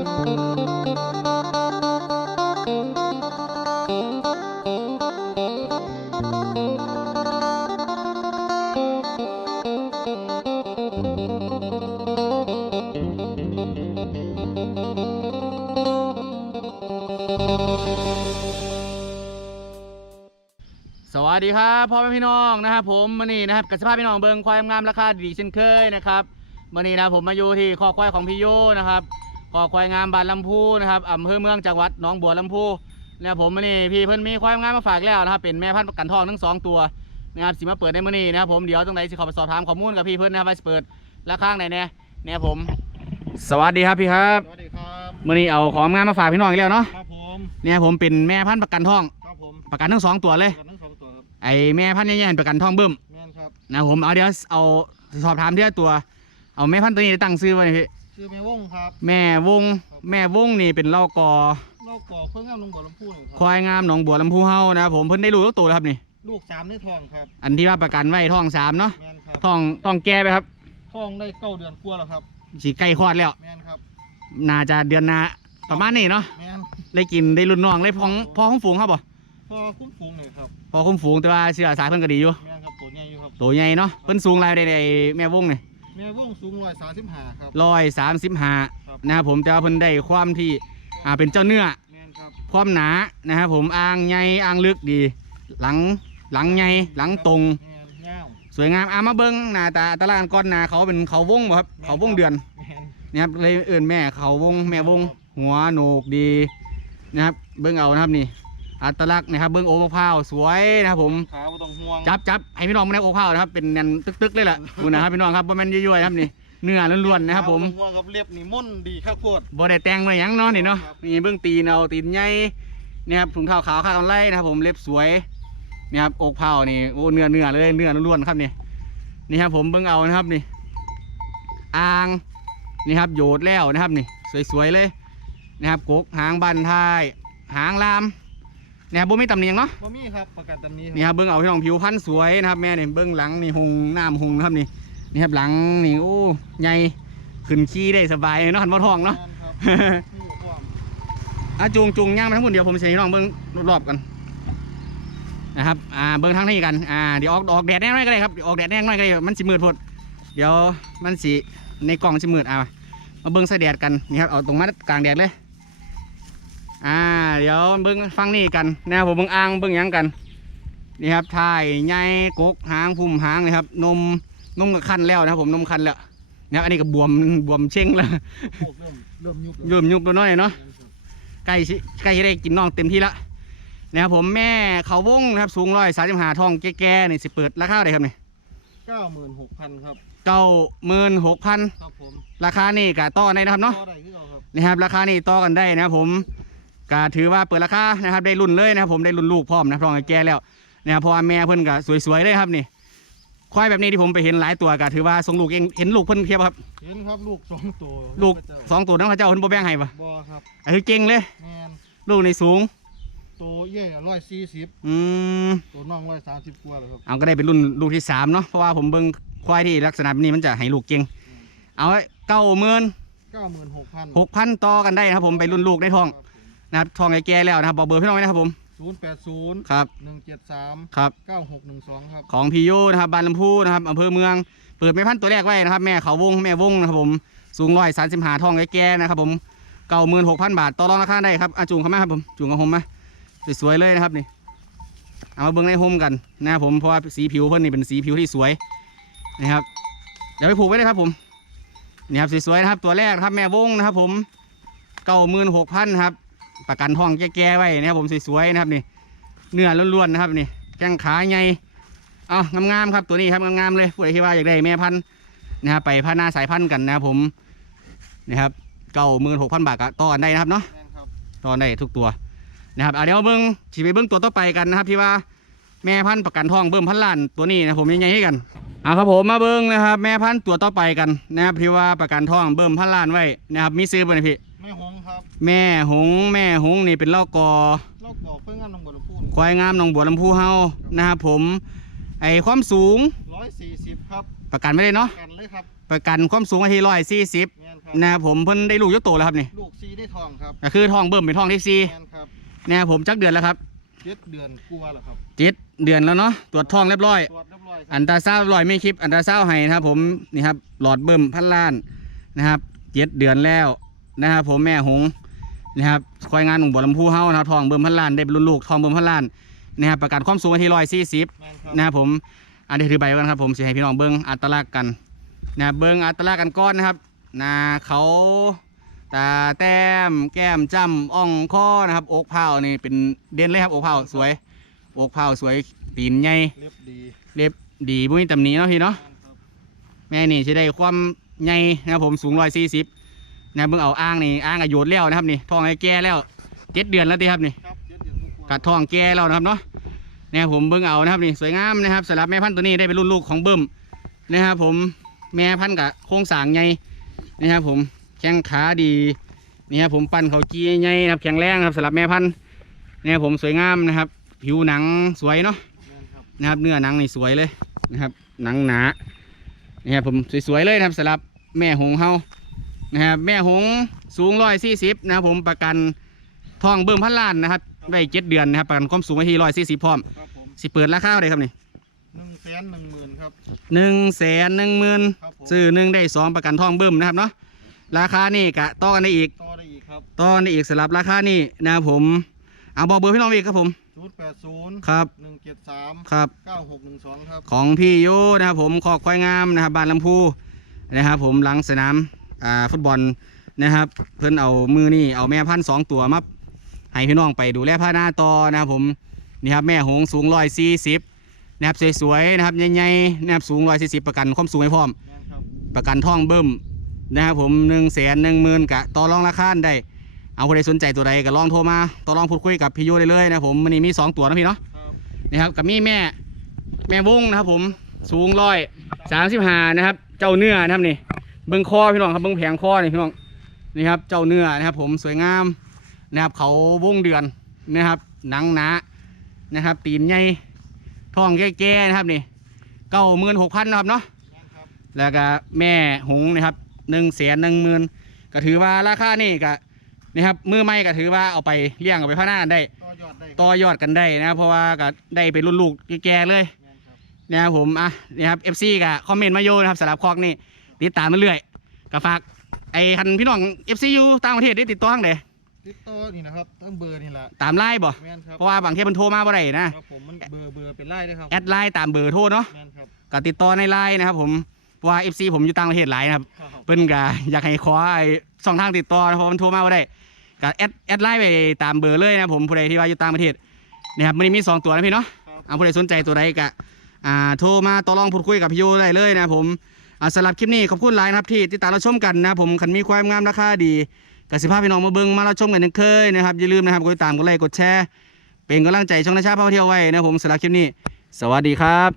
สวัสดีครับพ่อแม่พี่น้องนะครับผมมานี่นะครับกับสภาพพี่น้องเบิงควายงามราคาดีเช่นเคยนะครับมานี่นะผมมาอยู่ที่คอควายของพี่โยนะครับ คอกควายงามบานลำพูนะครับอำเภอเมืองจังหวัดหนองบัวลำพูนะครับผมมื่อนี้พี่เพิ่นมีควายงามมาฝากแล้วนะครับเป็นแม่พันธุ์ประกันทองทั้งสองตัวนะครับสิมาเปิดในมื่อนี้นะครับผมเดี๋ยวตรงไหนสิขอไปสอบถามข้อมูลกับพี่เพิ่นนะครับว่าสิเปิดราคาไหนเนี่ยเนี่ยผม สวัสดีครับพี่ครับสวัสดีครับมื่อนี้เอาของงามมาฝากพี่น้องอีกแล้วเนาะครับผมเนี่ยผมเป็นแม่พันธุ์ประกันทองครับผมประกันทั้งสองตัวเลยกันทั้งสองตัวครับไอแม่พันธุ์ใหญ่ๆประกันทองเบิ่มแม่นครับนะผมเอาเดี๋ยวเอาสอบถามที่ละตัว เอาแม่พันธุ์ตัวนี้ตั้งซื้อไว้นี่พี่ ชื่อแม่วงครับแม่วง แม่วงนี่เป็นเล่ากอเล่าก่อเพิ่งเอาลงบ่อลำพูหนึ่งคครับวายงามหนองบัวลำพูเฮานะครับผมเพิ่นได้ลูกแล้วตัวแล้วครับนี่ ลูกสามในทองครับอันที่ว่าประกันไว้ท้องสามเนาะแม่นครับท้องท้องแก่ไปครับทองได้เก้าเดือนกว่าแล้วครับสีใกล้คลอดแล้ว แม่นครับน่าจะเดือนหน้าประมาณนี้เนาะแม่นได้กินได้รุ่นน้องได้พองพอของฝูงครับบ่พ่อคุ้มฟูงหนึ่งครับพอคุ้มฝูงแต่ว่าเสื้อสายเพิ่นก็ดีอยู่แม่นครับตัวใหญ่อยู่ครับตัวใหญ่เนาะเพิ่นสูงหลายได้ได้แม่วงนี่แม่วงสูงร้อยสามสิบห้าครับร้อยสามสิบห้าครับนะครับผมแต่ว่าเพิ่นได้ความที่อ่าเป็นเจ้าเนื้อแม่นครับความหนานะครับผมอ่างใหญ่อ่างลึกดี หลังหลังใหญ่หลังตรง แม่นเงาวสวยงามอามาเบิ้งหน้าตาตารางก้อนหนาเขาเป็นเขาวงบ่ครับเขาวงเดือนแม่นนะครับเลยเอื่นแม่เขาวงแม่วง หัวโหนกดีนะครับเบิ้งเอานะครับนี่ อัตลักษณ์นะครับเบิ้งโอมะพร้าวสวยนะครับผมขาวบ่ต้องห่วงจับจับให้พี่น้องมาได้โอมะพร้าวนะครับเป็นนันตึกๆเลยล่ะดูนะครับพี่น้องครับบ่แม่นยั่วๆนะครับนี่เนื้อล้วนๆนะครับผมขาวบ่ต้องห่วงครับเล็บนี่ม่นดีข้าวโพดบ่ได้แต่งมาหยังเนาะนี่เนาะครับนี่เบื้องตีนเอาตีนใหญ่เนี่ยครับถุงเท้าขาวข้าวกำไลนะครับผมเล็บสวยเนี่ยครับอกเผานี่โอ้เนื้อเนื้อเลยเนื้อล้วนๆครับนี่นี่ครับผมเบื้องเอานะครับนี่อ่างนี่ครับโยดแล้วนะครับนี่สวยๆเลยนะครับกกหางบันท้ายหางลาม เนี่ยบ่มีตำเนียงเนาะบ่มีครับประกันตำนี้นี่ครับเบื้องเอาพี่น้องผิวพันธุ์สวยนะครับแม่นี่เบื้องหลังนี่หงน้ำหงนะครับนี่นี่ครับหลังนี่โอ้ใหญ่ขึ้นขี้ได้สบายเนาะหันมาทองเนาะแม่ครับมีอยู่ความอะจูงจูงย่างไปทั้งหมดเดี๋ยวผมจะให้น้องเบิ้งรอบๆกันนะครับอ่าเบิ้งทั้งนี้กันอ่าเดี๋ยวออกออกแดดแน่หน่อยก็ได้ครับเดี๋ยวออกแดดแน่หน่อยก็ได้มันสิมืดพดเดี๋ยวมันสิในกล่องสิมืดอะมาเบิ้งใส่แดดกันนี่ครับเอาตรงมากลางแดดเลย อ่า เดี๋ยวเบิ้งฟังนี่กันนะครับผมเบิ้งอ่างเบิ้งหยังกัน นี่ครับถ่ายใหญ่กกหางพุ่มหางเลยครับ นมนมกับคันแล้วนะครับผมนมคันแล้วนะครับอันนี้ก็บวมบวมเช่งแล้วพวกเริ่มเริ่มยุบแล้วเริ่มยุบตัวน้อยเนาะใกล้สิใกล้จะได้กินน้องเต็มที่ละนะครับผมแม่เขาวงนะครับสูงร้อยสามสิบห้าทองแก่ๆนี่สิเปิดราคาได้ครับนี่เก้าหมื่นหกพันครับเก้าหมื่นหกพันครับผมราคานี่กะต่อได้นะครับเนาะต่อได้คือเอาครับ นะครับราคานี่ต่อกันได้นะครับผม ก็ถือว่าเปิดราคานะครับได้รุ่นเลยนะครับผมได้รุ่นลูกพร้อมนะพร้อมกับแก่แล้วนะครับเพราะว่าแม่เพิ่นก็สวยๆเลยครับนี่ควายแบบนี้ที่ผมไปเห็นหลายตัวก็ถือว่าส่งลูกเองเห็นลูกเพิ่นเพียบครับ เห็นครับลูกสองตัวลูกพระเจ้าสองตัวน้องพระเจ้าเพิ่นบ่แบ่งให้ปะบอครับอันคือเก่งเลยแมนลูกนี่สูงตัวเย่ร้อยสี่สิบอืมตัวน้องร้อยสามสิบกว่าแล้วครับเอาก็ได้เป็นรุ่นลูกที่สามเนาะเพราะว่าผมเบิ่งควายที่ลักษณะแบบนี้มันจะให้ลูกเก่งเอาเก้าหมื่นเก้าหมื่นหกพันหกพันต่อกันได้นะครับผมไปรุ่นลูกได้ทอง นะครับทองไอ้แก่แล้วนะครับบอกเบอร์พี่น้องไว้นะครับผมศูนย์แปดศูนย์ครับหนึ่งเจ็ดสามครับเก้าหกหนึ่งสองครับของพีโยนะครับบานลำพูนะครับอำเภอเมือง เปิดแม่พันธุ์ตัวแรกไว้นะครับ แม่เขาวงแม่วงนะครับผมสูงร้อยสามสิบหาทองไอ้แก่นะครับผมเก้าหมื่นหกพันบาทต่อรองราคาได้ครับอาจูงเข้ามาครับผมจูงกับผมมาสวยๆเลยนะครับนี่เอามาเบิ้งในโฮมกันนะครับผมเพราะว่าสีผิวเพิ่นนี่เป็นสีผิวที่สวยนะครับเดี๋ยวไปผูกไว้เลยครับผมนี่ครับสวยๆนะครับตัวแรกนะครับแม่วงนะครับผมเก้าหมื่นหกพันครับ ประกันทองแก่ๆไว้นะครับผมสวยๆนะครับนี่เนื้อล้วนๆนะครับนี่แข้งขาใหญ่เอางามๆครับตัวนี้ครับงามๆเลยผู้ใดที่ว่าอยากได้แม่พันธุ์นะครับไปพัฒนาสายพันธุ์กันนะครับผมนะครับเก้าหมื่นหกพันบาทก็ต่อกันได้นะครับเนาะแมนครับต่อได้ทุกตัวนะครับเอาเดี๋ยวมาเบิ้งฉีไปเบิ้งตัวต่อไปกันนะครับที่ว่าแม่พันธุ์ประกันทองเบิ้มพันล้านตัวนี้นะผมยังไงให้กันเอาครับผมมาเบิ้งนะครับ แม่พันธุ์ตัวต่อไปกันนะครับที่ว่าประกันทองเบิ้มพันล้านไว้นะครับมีซื้อบ่เนี่ยพี่ แม่หงครับแม่หง แม่หงนี่เป็นเล่ากอเล่าก่อเพื่อนงานลงบัวลำพูนควายงามหนองบัวลำพูเฮานะครับผมไอความสูงร้อยสี่สิบครับประกันไม่ได้เนาะกันเลยครับประกันความสูงที่ร้อยสี่สิบแมนครับนะครับผมเพิ่นได้ลูกยกโตแล้วครับนี่ลูกซีได้ทองครับก็คือทองเบิ่มเป็นทองที่สี่แมนครับนะครับผมจักเดือนแล้วครับเจ็ดเดือนกลัวแล้วครับเจ็ดเดือนแล้วเนาะตรวจทองเรียบร้อยตรวจเรียบร้อยคอัรับนตราซาวด์ร้อยไม่คลิป อันตราซาวด์ให้นะครับผมนี่ครับหลอดเบิ่มพันล้านนะครับเจ็ดเดือนแล้ว นะครับผมแม่หงนะครับควายงานของบัวลำพูเฮานะครับทองเบิ่มพันล้านได้เป็นรุ่นลูกทองเบิ่มพันล้านนะครับประกันความสูงไว้ที่ร้อยสี่สิบแม่นครับนะครับผมอันนี้ถือใบกันครับผมจะให้พี่น้องเบิ้งอัตลักษณ์กันนะครับเบิ้งอัตลักษณ์กันก้อนนะครับหนาเขาตาแต้มแก้มจ้ำอ่องคอนะครับอกเผานี่เป็นเด่นเลยครับอกเผาสวยอกเผาสวยตีนใหญ่เรียบดีเล็บดีบุ้ยตำหนีเนาะพี่เนาะแม่นครับแม่นี่จะได้ความใหญ่นะครับผมสูงร้อยสี่สิบ นะเบิ่งเอาอ้างนี่อ้างอายุแล้วนะครับนี่ท้องไอ้แก่แล้วเจ็ดเดือนแล้วตีครับนี่ครับเจ็ดเดือนกว่ากัดท้องแก่แล้วนะครับเนาะเนี่ยผมเบิ่งเอานะครับนี่สวยงามนะครับสำหรับแม่พันธุ์ตัวนี้ได้เป็นรุ่นลูกของเบิ่มนะครับผมแม่พันธุ์กับโครงสร้างใหญ่นะครับผมแข้งขาดีนี่ครับผมปั้นเขาจีใหญ่ๆนะครับแข็งแรงนะครับสำหรับแม่พันธุ์เนี่ยผมสวยงามนะครับ ผิวหนังสวยเนาะแม่นครับนะครับเนื้อหนังนี่สวยเลยนะครับ หนังหนานี่ครับผมสวยๆเลยนะครับสำหรับแม่หงเฮา นะครับแม่หงสูงร้อยสี่สิบนะครับผมประกันทองเบิ่มพันล้านนะครับได้เจ็ดเดือนนะครับประกันความสูงไว้ที่ร้อยสี่สิบพร้อมครับผมสิเปิดราคาเท่าไหรครับนี่หนึ่งแสนหนึ่งหมื่นครับ หนึ่งแสนหนึ่งหมื่นครับผม ซื้อหนึ่งได้สองประกันทองเบิ่มนะครับเนาะราคานี่กะต่อกันได้อีกต่อได้อีกครับต่อกันได้อีกสำหรับราคานี่นะครับผมเอาบอกเบอร์พี่น้องอีกครับผมศูนย์แปดศูนย์ครับหนึ่งเจ็ดสามครับ เก้าหกหนึ่งสองครับ ของพี่ยูนะครับผมขอกควายงามนะครับบ้านลำพูนะครับผมหลังสนาม อ่าฟุตบอลนะครับ เพิ่นเอามือนี่เอาแม่พันสองตัวมาให้พี่น้องไปดูแลผ้าหน้าต่อนะครับผมนี่ครับแม่หงสูงร้อยสี่สิบนะครับสวยๆนะครับใหญ่ๆนะครับสูงร้อยสี่สิบประกันความสูงให้พร้อม ประกันท่องเบิ่มนะครับผมหนึ่งแสนหนึ่งหมื่นกะต่อรองราคาได้ เอาคนใดสนใจตัวใดก็ลองโทรมาต่อรองพูดคุยกับพี่ยูได้เลยนะผมมันนี้มีสองตัวนะพี่เนาะนะครับกับมีแม่แม่วงนะครับผมสูงร้อยสามสิบห้านะครับ เจ้าเนื้อนะครับนี่ เบิ้งคอพี่น้องครับเบิ้งแผงคอนี่พี่น้องนี่ครับเจ้าเนื้อนะครับ ผมสวยงามนะครับ เขาวงเดือนนะครับ หนังหนานะครับ ตีนใหญ่ท้องแก่ๆนะครับนี่เก้าหมื่นหกพันนะครับเนาะแม่นครับแล้วก็แม่หงส์นะครับหนึ่งแสนหนึ่งหมื่นก็ถือว่าราคานี่ก็นี่ครับมือไม่ก็ถือว่าเอาไปเลี้ยงเอาไปพัฒนากันได้ต่อยอดได้ครับต่อยอดกันได้นะครับเพราะว่าก็ได้เป็นรุ่นลูกแก่ๆเลยแม่นครับนะครับผมอะนี่ครับ FC กับคอมเมนต์มาโยนะครับสำหรับคอกนี่ ติดตามมาเรื่อยก็ฝากไอ้คันพี่น้อง FC อยู่ต่างประเทศได้ติดต่อทางไหนติดต่อนี่นะครับตั้งเบอร์นี่แหละตามไลน์บ่แม่นครับเพราะว่าบางทีมันโทรมาบ่ได้นะครับผมมันเบอร์เบอร์เป็นไล่ด้วยครับแอดไลน์ตามเบอร์โทรเนาะแม่นครับก็ติดต่อในไลน์นะครับผมเพราะว่า FC ผมอยู่ต่างประเทศหลายนะครับครับเพิ่นก็อยากให้ขอไอ้ช่องทางติดต่อนะเพราะมันโทรมาบ่ได้ก็แอดแอดไลน์ไปตามเบอร์เลยนะครับผมผู้ใดที่ว่าอยู่ต่างประเทศนะครับมันมีสองตัวนะพี่เนาะครับเอาผู้ใดสนใจตัวใดก็อ่าโทรมาต่อรองพูดคุยกับพี่ยูได้เลยนะครับผมอ่า สำหรับคลิปนี้ขอบคุณหลายนะครับที่ติดตามเราชมกันนะผมขันมีความงามราคาดีกสิภาพพี่น้องมาเบิ้งมาเราชมกันยังเคยนะครับอย่าลืมนะครับกดติดตามกดไลค์กดแชร์ เป็นกำลังใจช่องนาชาพาเที่ยวไว้นะผมสำหรับคลิปนี้ สวัสดีครับ